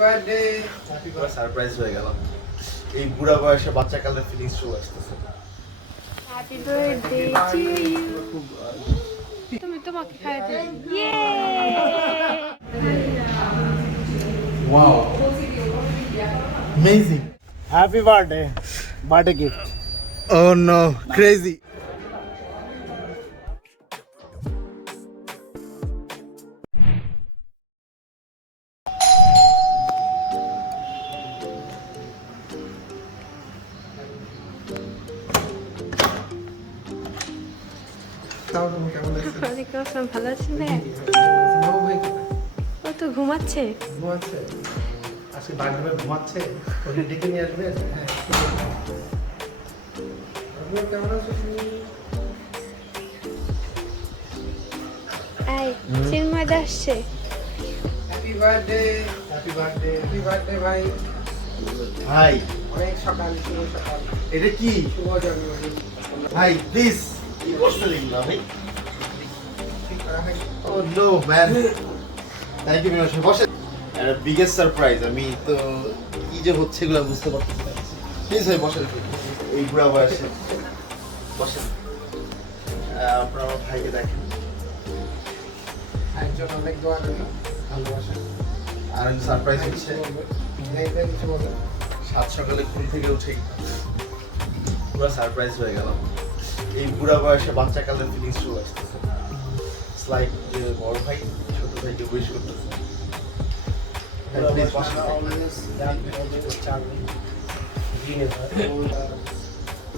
Birthday surprise হয়ে গেল। এই বুড়া বয়সে বাচ্চা কালের ফিলিংস চলে আসতেছে হ্যাপি বার্থডে টু ইউ তুমি তোমাকে খাইতে ইয়ে wow amazing happy birthday birthday gift Oh no, crazy. ওয়ালাইকুম আসসালাম ভালো আছেন ভাই? ও তো ঘুমাচ্ছে। ঘুমাচ্ছে? আজকে বার্থডে ঘুমাচ্ছে? ওকে ডেকে নিয়ে আসবে? হ্যাঁ কেমন আছো তুমি? এই চিন্ময় দা আসছে। Happy birthday happy birthday happy birthday ভাই। ভাই। অনেক সকাল শুভ সকাল। এটা কি? শুভ জন্মদিন। ভাই প্লিজ ভাই। ও no man. Thank you biggest surprise আমি তো কি যে হচ্ছে এগুলো বুঝতে পারতেছি না। প্লিজ ভাই বসেন। এই বুড়া বয়সে। বসেন। আপনার আমার ভাইকে দেখেন। একজন অনেক দোয়া রইল। ভালোবাসা। আর সারপ্রাইজ হচ্ছে। এইটা কিছু সাত সকালে ঘুম থেকে উঠে পুরো সারপ্রাইজ হয়ে গেল এই বুড়া বয়সে বাচ্চা কালের ফিলিংস চলে আসতেছে। লাইক যে বড় ভাই ছোট ভাইকে উইশ করতেছে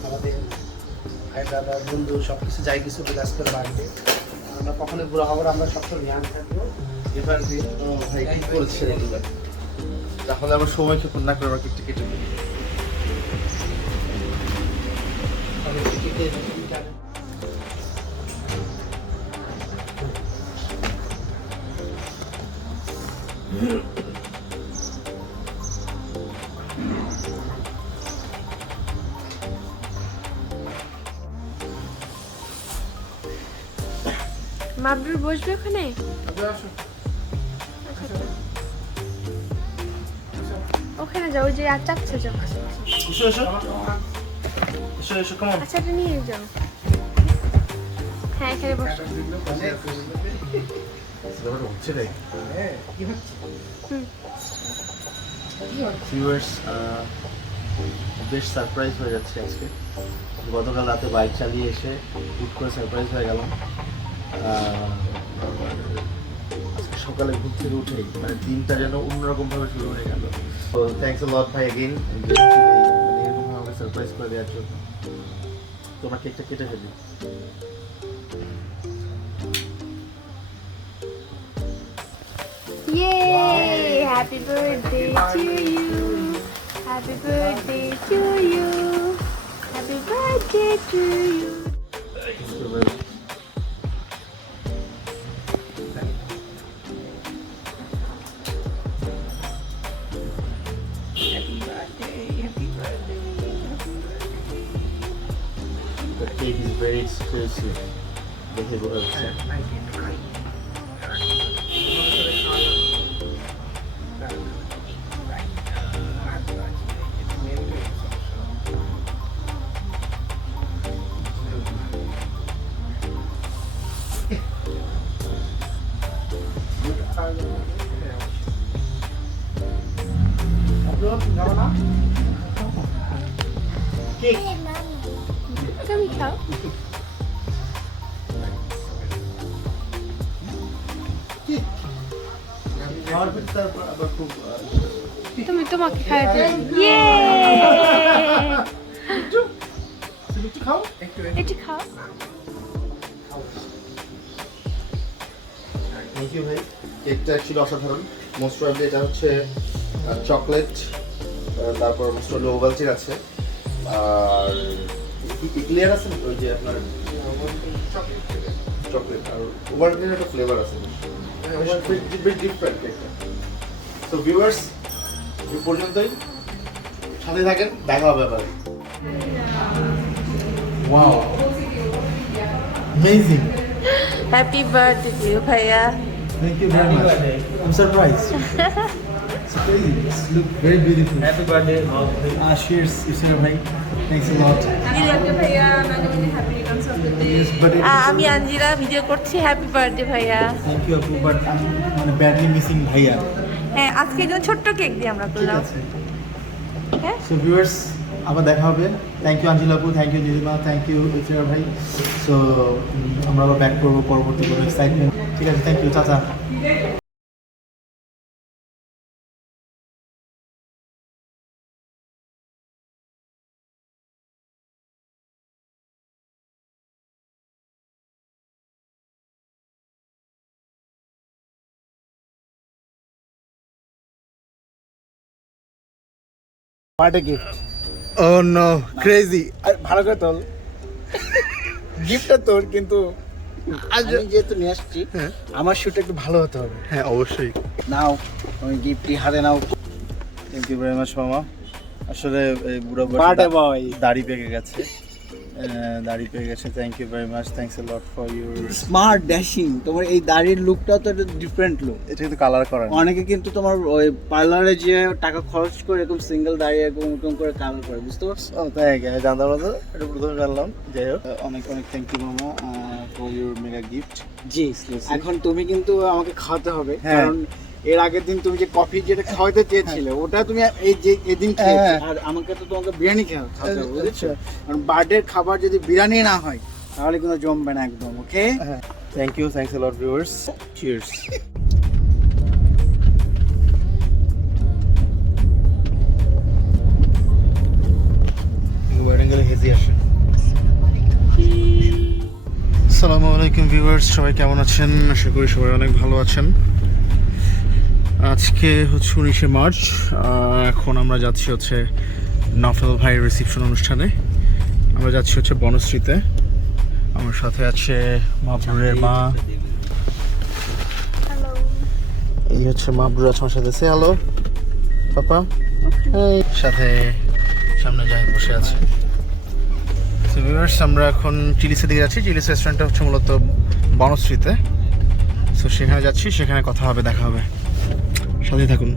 আমাদের ভাই দাদা বন্ধু সব কিছু যাই কিছু বিলাস করে বাড়বে আমরা কখনো বুড়ো হব না, আমরা সবসময় থাকব। এবার ভাই কি তাহলে আমার সময় ক্ষেপণ না করে আমার মাবরুর বসবে ওখানে? ওখানে যাও যে আর চাচ্ছে যাও। এসো এসো কেমন আচ্ছা এটা নিয়ে যাও। হ্যাঁ এখানে বসো। হচ্ছে রে কি হচ্ছে? ভিউয়ার্স বেশ সারপ্রাইজ হয়ে যাচ্ছে আজকে। গতকাল রাতে বাইক চালিয়ে এসে হুট করে সারপ্রাইজ হয়ে গেলাম। সকালে ঘুম থেকে উঠেই মানে দিনটা যেন অন্যরকম ভাবে শুরু হয়ে গেল। তো থ্যাংকস লট ভাই এগেইন সারপ্রাইজ করে দেওয়ার জন্য তোমার কেকটা কেটে ফেলি Yay! Happy birthday to you. Happy birthday to you. Happy birthday to you. think he's very exclusive with his looks. তুমি তোমাকে খাইতে ইয়ে তুমি একটু খাও। একটু এটি খাও থ্যাংক ইউ ভাই। কেকটা অ্যাকচুয়ালি অসাধারণ। মোস্ট প্রবলি এটা হচ্ছে চকলেট তারপর মোস্ট প্রবলি ওভালচিন আছে। আর ক্লিয়ার আছে? ওই যে আপনার। চকলেট আর ওভালচিনের একটা ফ্লেভার আছে। বেশ ডিফারেন্ট কেকটা সো ভিউয়ার্স এই পর্যন্তই সাথে থাকেন দেখা হবে আবার wow amazing Happy birthday to you, Bhaiya. Thank you very much I am surprise It's crazy. It's look very beautiful. Happy birthday Ah, cheers, Isra bhai. আমি আঞ্জিরা ভিডিও করছি হ্যাপি বার্থডে ভাইয়া। Thank you, Apu, but I'm মানে badly missing ভাইয়া। হ্যাঁ আজকে এই ছোট্ট cake দিয়ে আমরা করলাম। হ্যাঁ? So viewers, আবার দেখা হবে। থ্যাংক ইউ আঞ্জুল আপু থ্যাংক ইউ দিদিমা থ্যাংক ইউ ইফরার ভাই। সো আমরা আবার ব্যাক করব পরবর্তী কোনো এক্সাইটমেন্ট ঠিক আছে থ্যাংক ইউ চাচা বার্থডে গিফট ও নো ক্রেজি ভালো করে তোল। গিফটটা তোর কিন্তু আমি যেহেতু নিয়ে আসছি আমার শুট একটু ভালো হতে হবে। হ্যাঁ অবশ্যই। নাও তুমি গিফটটি হাতে নাও। থ্যাংক ইউ ভেরি মাচ মামা। আসলে এই বুড়ো. দাড়ি পেকে গেছে। দাড়ি পেকে গেছে। Thank you very much thanks a lot for your smart dashing তোমার এই দাড়ির লুকটাও তো একটা ডিফারেন্ট লুক এটা কিন্তু কালার করা অনেকে কিন্তু তোমার ওই পার্লারে যে টাকা খরচ করে এরকম সিঙ্গেল দাড়ি এরকম এরকম করে কালার করে বুঝতে পারছ? ও তাই আমি জানতাম না তো। এটা প্রথমে জানলাম। যাই হোক। অনেক অনেক থ্যাংক ইউ মামা ফর ইউর মেগা গিফট জি এখন তুমি কিন্তু আমাকে খাওয়াতে হবে। হ্যাঁ। কারণ এর আগের দিন তুমি যে কফি যেটা খাওয়াতে চেয়েছিলে ওটা তুমি এই যে এদিন খেয়েছো। হ্যাঁ। আর আমাকে তো তোমাকে বিরিয়ানি খাওয়াতে হবে বুঝেছ? আচ্ছা। কারণ বার্থডের খাবার যদি বিরিয়ানি না হয় তাহলে কিন্তু জমবে না একদম okay thank you thanks lot viewers cheers আসসালামু আলাইকুম ভিউয়ার্স সবাই কেমন আছেন? আশা করি সবাই অনেক ভালো আছেন। আজকে হচ্ছে উনিশে মার্চ এখন আমরা যাচ্ছি হচ্ছে নফেল ভাইয়ের রিসিপশন অনুষ্ঠানে। আমরা যাচ্ছি হচ্ছে বনশ্রীতে। আমার সাথে আছে মাবরুরের মা। এই হচ্ছে মাবরুর আছে আমার সাথে। সে হ্যালো পাপা। সাথে সামনে জাহিদ বসে আছে। ভিউয়ার্স আমরা এখন চিলিসের দিকে যাচ্ছি। চিলিস রেস্টুরেন্টটা হচ্ছে মূলত বনশ্রীতে। তো সেখানে যাচ্ছি সেখানে কথা হবে দেখা হবে। সাথে থাকুন।